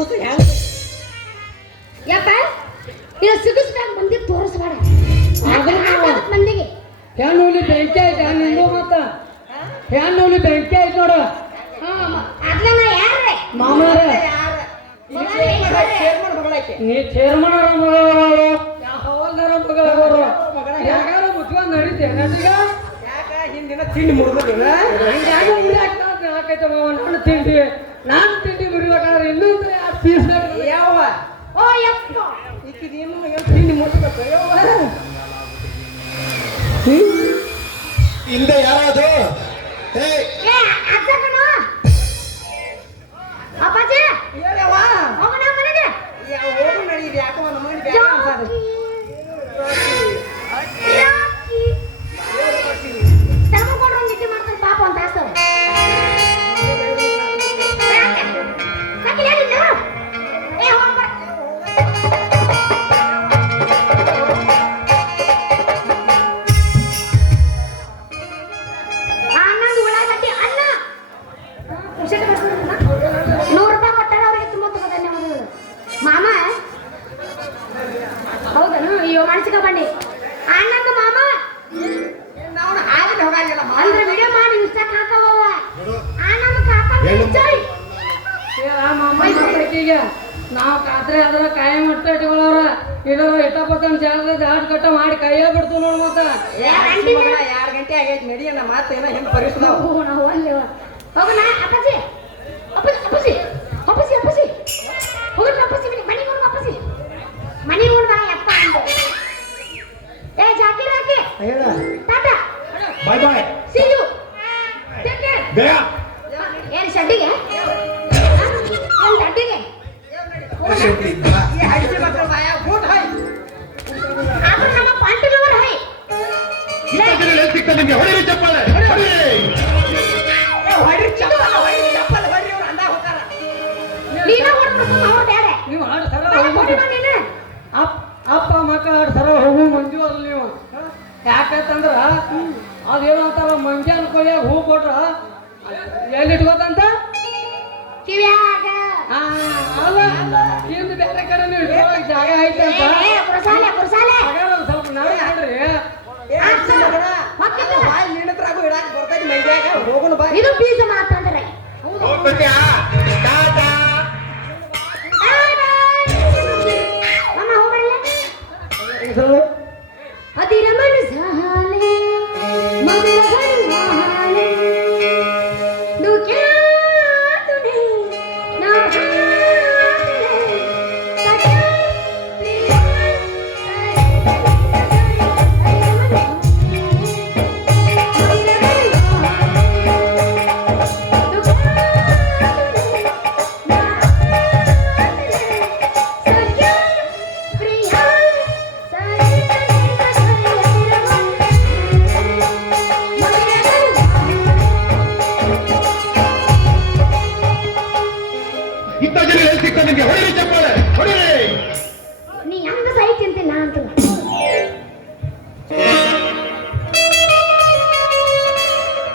ಕೂಸು ಹೆಂಗ ಯಪ್ಪ ಇದು ಸಿಗಿಸ್ಬೇಕು ಮಂದಿ ತೋರಿಸ್ಬೇಡ ಮಂದಿಗೆ ಹೆಣ್ಣುಲಿ ಬೆಂಕಿ ಐತೆ ನಿಂದು ಮತ್ತ ಹೆಣ್ಣುಲಿ ಬೆಂಕಿ ಐತೆ ನೋಡು ಅದನ್ನ ಯಾರೇ ಮಾಮಾರ ನೀ ಚೇರ್ಮನರ ಮಗಳು ಹವಾಲ್ದಾರ ಮಗಳವರು ಯಾರು ಮುಚ್ಕೊಂಡು ನಡೀತೆ ನನಗ ಯಾಕ ಹಿಂದಿನ ತಿಂಡಿ ಮುರಿದಿಲ್ಲ ಹಾಕೈತೆ ನಾನು ತಿಂಡಿ ಮುರಿಬೇಕಾದ್ರೆ ಇನ್ನೊಂದು ಪೀಸ್ ಯಾವ ಓ ಯಪ್ಪ ಈಕಿದೇನು ತಿಂಡಿ ಮುರಿಬೇಕು ಯಾವ ಹಿಂದೆ ಯಾರದು ಏ ಅಜ್ಜಕನು ಅಪ್ಪಾಜಿ ಹೇಳವ್ವ ಹೋಗೋಣ ಮನೆಗೆ ಯಾವ ಹೋಗು ನಡೀರಿ ಯಾಕೋ ನಮ್ಮ ಮನೆ ಬೇಡ ಅನ್ಸದ ತಗೊಂಡ್ರು ಒಂದು ಇಟ್ಟಿ ಮಾಡ್ತಾರೆ ಪಾಪ ಅಂತ ಆಸ್ತಾರೆ ಏ ಹೋಗ್ಬ ಅನ್ನೊಂದು ಉಳ್ಳಾಗಡ್ಡಿ ಅನ್ನ ₹100 ಕೊಟ್ಟಾರ ಅವ್ರಿಗೆ ತುಂಬ ಧನ್ಯವಾದಗಳು ಮಾಮ ಹೌದನು ಅಯ್ಯೋ ಮನಸ್ಸಿಗೆ ಬನ್ನಿ ಅಣ್ಣಂದು ಮಾಮ ನಾವು ಹಾಗೆ ಹೋಗಲ್ಲ ಅಂದ್ರೆ ವಿಡಿಯೋ ಮಾಡಿ ಇನ್ಸ್ಟಾಕ್ ಹಾಕವವ ಅಣ್ಣಂದು ಕಾಕ ಜೈ ಈಗ ನಾವು ಖಾತ್ರಿ ಅದ್ರ ಕಾಯ ಮಾಡ್ತಾ ಇಟ್ಕೊಳ್ಳೋರ ಇದರ ಇಟ್ಟಪತ್ತನ ಜಾಗದ ದಾಟ್ ಕಟ್ಟ ಮಾಡಿ ಕೈಯೇ ಬಿಡ್ತು ನೋಡ್ ಮತ್ತ 2 ಗಂಟೆ ಆಗೈತಿ ನಡಿಯಣ್ಣ ಮತ್ತೆ ಏನೋ ಹಿಂದೆ ಪರಿಸ್ಥಿತಿ ನಾವು ಅಲ್ಲಿ ಹೋಗೋಣ ಅಪ್ಪಾಜಿ ಅಪ್ಪಾಜಿ ಅಪ್ಪಾಜಿ ಅಪ್ಪಾಜಿ ಹೋಗೋಣ ಅಪ್ಪಾಜಿ ಮನೆಗೆ ಹೋಗೋಣ ಅಪ್ಪಾಜಿ ಮನೆಗೆ ಹೋಗೋಣ ಅಪ್ಪ ಅಂದೆ ಏ ಜಾಕಿರ್ ಹಾಕಿ ಹೇಳ tata bye bye see you take care ಬೇಗ ಏನು ಶಡ್ಡಿಗೆ ಏನು ಶಡ್ಡಿಗೆ ಈ ಹೈಸಿ ಮಕ್ಕಳ ಬಾಯ ಫೂಟ್ ಹೈ ಅದು ನಮ್ಮ ಪಾಂಟಿನವರ ಹೈ ಸಿಗ್ತದೆ ನಿಮಗೆ ಹೊಡಿರಿ ಚಪ್ಪಾಳೆ ಹೊಡಿರಿ ಹೊಡಿ ಚಪ್ಪಲ್ ಹೊಡಿ ಅವ್ರು ಅಂದ ಹೋಗ್ತಾರ ನೀನ ಹೊಡ್ಬಿಡ್ತು ನಾವು ಬೇಡ ನೀವು ಆಡ್ ಸರ ಹೊಡಿ ನೀನು ಅಪ್ಪ ಮಕ್ಕಳ ಆಡ್ ಸರ ಹೋಗು ಮಂಜು ಅಲ್ಲ ನೀವು ಯಾಕಂತಂದ್ರ ಅದೇನು ಅಂತಾರ ಮಂಜು ಅನ್ಕೊಳ್ಳಿಯಾಗ ಹೂ ಕೊಟ್ರ ಎಲ್ಲಿ ಇಟ್ಕೋತಂತ ಕಿವ್ಯಾಗ ಅಲ್ಲ ಇಂದು ಬೇರೆ ಕಡೆ ನೀವು ಇಟ್ಕೊಳ್ಳೋಕೆ ಜಾಗ ಐತೆ ಅಂತ ಕುರ್ಸಾಲೆ ಹಾಗಾದ್ರೆ ಸ್ವಲ್ಪ ನಾವೇ ಹೇಳ್ರಿ ಬಾಯಿ ನಿನ್ನತ್ರಾಗೂ ಇಡಾಕ ಬರ್ತೈತಿ ಮಂಡ್ಯಾಗ ಹೋಗೋಣ ಬಾ ಇದು ಬೀಜ ಮಾತಾಡ್ರೆ ಹೋಗ್ಬಿಟ್ಯಾ ಟಾಟಾ ಮಮ್ಮ ಹೋಗಲ್ಲ ಅದಿರ ಮನಸಾಲೆ ಮಧುರ ಗಂಗಾಲೆ ದುಃಖ ತುನೆ ನಾ ಇತ್ತ ಜನ ಎಲ್ಲಿ ಸಿಗ್ತದೆ ನಿಮಗೆ ಹೊಡಿರಿ ಚಪ್ಪಾಳೆ ಹೊಡಿರಿ ನೀ ಹೆಂಗ ಸಾಯ್ತಿ ಅಂತ ನಾ ಅಂತಲ್ಲ